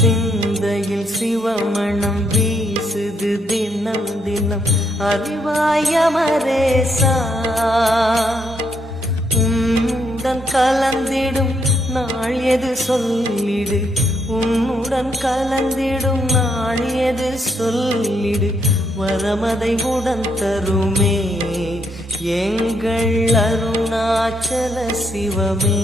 சிந்தையில் சிவமணம் வீசுது தினம் தினம் அறிவாய மரேசா உன்னுடன் கலந்திடும் நாள் எது சொல்லிடு உன்னுடன் கலந்திடும் நாள் எது சொல்லிடு வரமதை உடன் தருமே எங்கள் அருணாச்சல சிவமே.